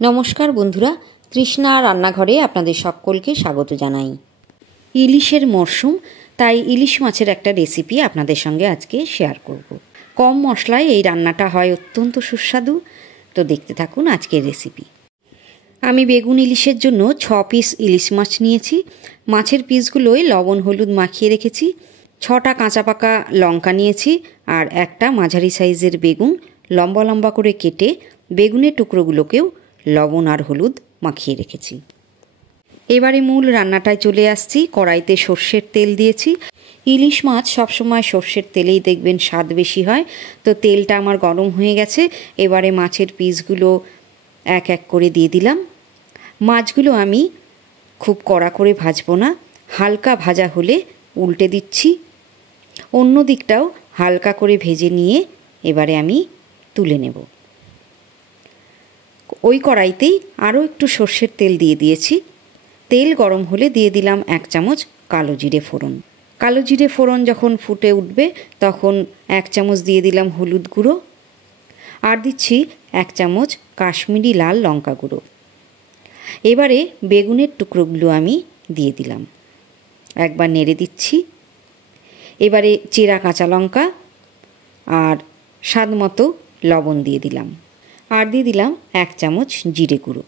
নমস্কার বন্ধুরা, তৃষ্ণা রান্নাঘরে আপনাদের সকলকে স্বাগত জানাই। ইলিশের মরশুম, তাই ইলিশ মাছের একটা রেসিপি আপনাদের সঙ্গে আজকে শেয়ার করব। কম মশলায় এই রান্নাটা হয় অত্যন্ত সুস্বাদু। তো দেখতে থাকুন আজকের রেসিপি। আমি বেগুন ইলিশের জন্য 6 পিস ইলিশ মাছ নিয়েছি। মাছের পিসগুলোয় লবণ হলুদ মাখিয়ে রেখেছি। 6টা কাঁচা পাকা লঙ্কা নিয়েছি আর একটা মাঝারি সাইজের বেগুন লম্বা লম্বা করে কেটে বেগুনের টুকরোগুলোকেও লবণ আর হলুদ মাখিয়ে রেখেছি। এবারে মূল রান্নাটায় চলে আসছি। কড়াইতে সর্ষের তেল দিয়েছি। ইলিশ মাছ সবসময় সর্ষের তেলেই দেখবেন স্বাদ বেশি হয়। তো তেলটা আমার গরম হয়ে গেছে। এবারে মাছের পিসগুলো এক এক করে দিয়ে দিলাম। মাছগুলো আমি খুব কড়া করে ভাজবো না, হালকা ভাজা হলে উল্টে দিচ্ছি। অন্য দিকটাও হালকা করে ভেজে নিয়ে এবারে আমি তুলে নেব। ওই কড়াইতেই আরও একটু সর্ষের তেল দিয়ে দিয়েছি। তেল গরম হলে দিয়ে দিলাম 1 চামচ কালো জিরে ফোড়ন। কালো জিরে ফোড়ন যখন ফুটে উঠবে তখন 1 চামচ দিয়ে দিলাম হলুদ গুঁড়ো আর দিচ্ছি 1 চামচ কাশ্মীরি লাল লঙ্কা গুঁড়ো। এবারে বেগুনের টুকরোগুলো আমি দিয়ে দিলাম, একবার নেড়ে দিচ্ছি। এবারে চেরা কাঁচা লঙ্কা আর স্বাদ মতো লবণ দিয়ে দিলাম আর দিয়ে দিলাম 1 চামচ জিরে গুঁড়ো।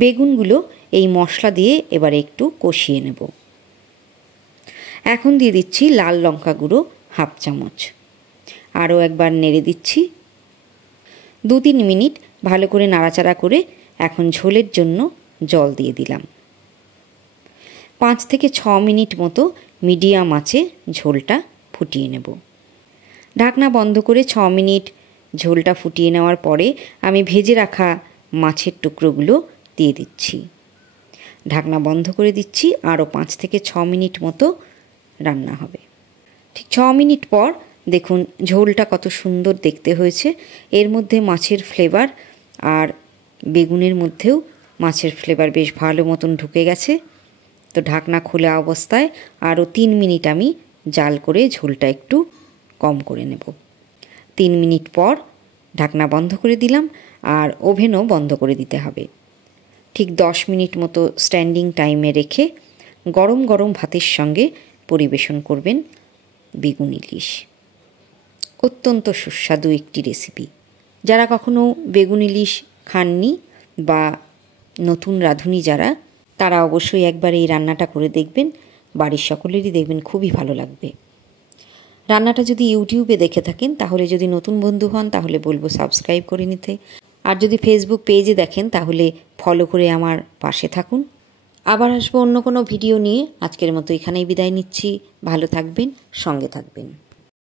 বেগুনগুলো এই মশলা দিয়ে এবারে একটু কষিয়ে নেব। এখন দিয়ে দিচ্ছি লাল লঙ্কা গুঁড়ো 1/2 চামচ। আরও একবার নেড়ে দিচ্ছি। 2-3 মিনিট ভালো করে নাড়াচাড়া করে এখন ঝোলের জন্য জল দিয়ে দিলাম। 5 থেকে 6 মিনিট মতো মিডিয়াম আঁচে ঝোলটা ফুটিয়ে নেব। ঢাকনা বন্ধ করে 6 মিনিট ঝোলটা ফুটিয়ে নেওয়ার পরে আমি ভেজে রাখা মাছের টুকরোগুলো দিয়ে দিচ্ছি। ঢাকনা বন্ধ করে দিচ্ছি। আরও 5 থেকে 6 মিনিট মতো রান্না হবে। ঠিক 6 মিনিট পর দেখুন ঝোলটা কত সুন্দর দেখতে হয়েছে। এর মধ্যে মাছের ফ্লেভার আর বেগুনের মধ্যেও মাছের ফ্লেভার বেশ ভালো মতন ঢুকে গেছে। তো ঢাকনা খোলা অবস্থায় আরও 3 মিনিট আমি জাল করে ঝোলটা একটু কম করে নেব। 3 মিনিট পর ঢাকনা বন্ধ করে দিলাম আর ওভেনও বন্ধ করে দিতে হবে। ঠিক 10 মিনিট মতো স্ট্যান্ডিং টাইমে রেখে গরম গরম ভাতের সঙ্গে পরিবেশন করবেন বেগুন ইলিশ। অত্যন্ত সুস্বাদু একটি রেসিপি। যারা কখনো বেগুন ইলিশ খাননি বা নতুন রাঁধুনি যারা, তারা অবশ্যই একবার এই রান্নাটা করে দেখবেন। বাড়ির সকলেরই দেখবেন খুবই ভালো লাগবে। রান্নাটা যদি ইউটিউবে দেখে থাকেন, তাহলে যদি নতুন বন্ধু হন তাহলে বলবো সাবস্ক্রাইব করে নিতে। আর যদি ফেসবুক পেজে দেখেন তাহলে ফলো করে আমার পাশে থাকুন। আবার আসবো অন্য কোনো ভিডিও নিয়ে। আজকের মতো এখানেই বিদায় নিচ্ছি। ভালো থাকবেন, সঙ্গে থাকবেন।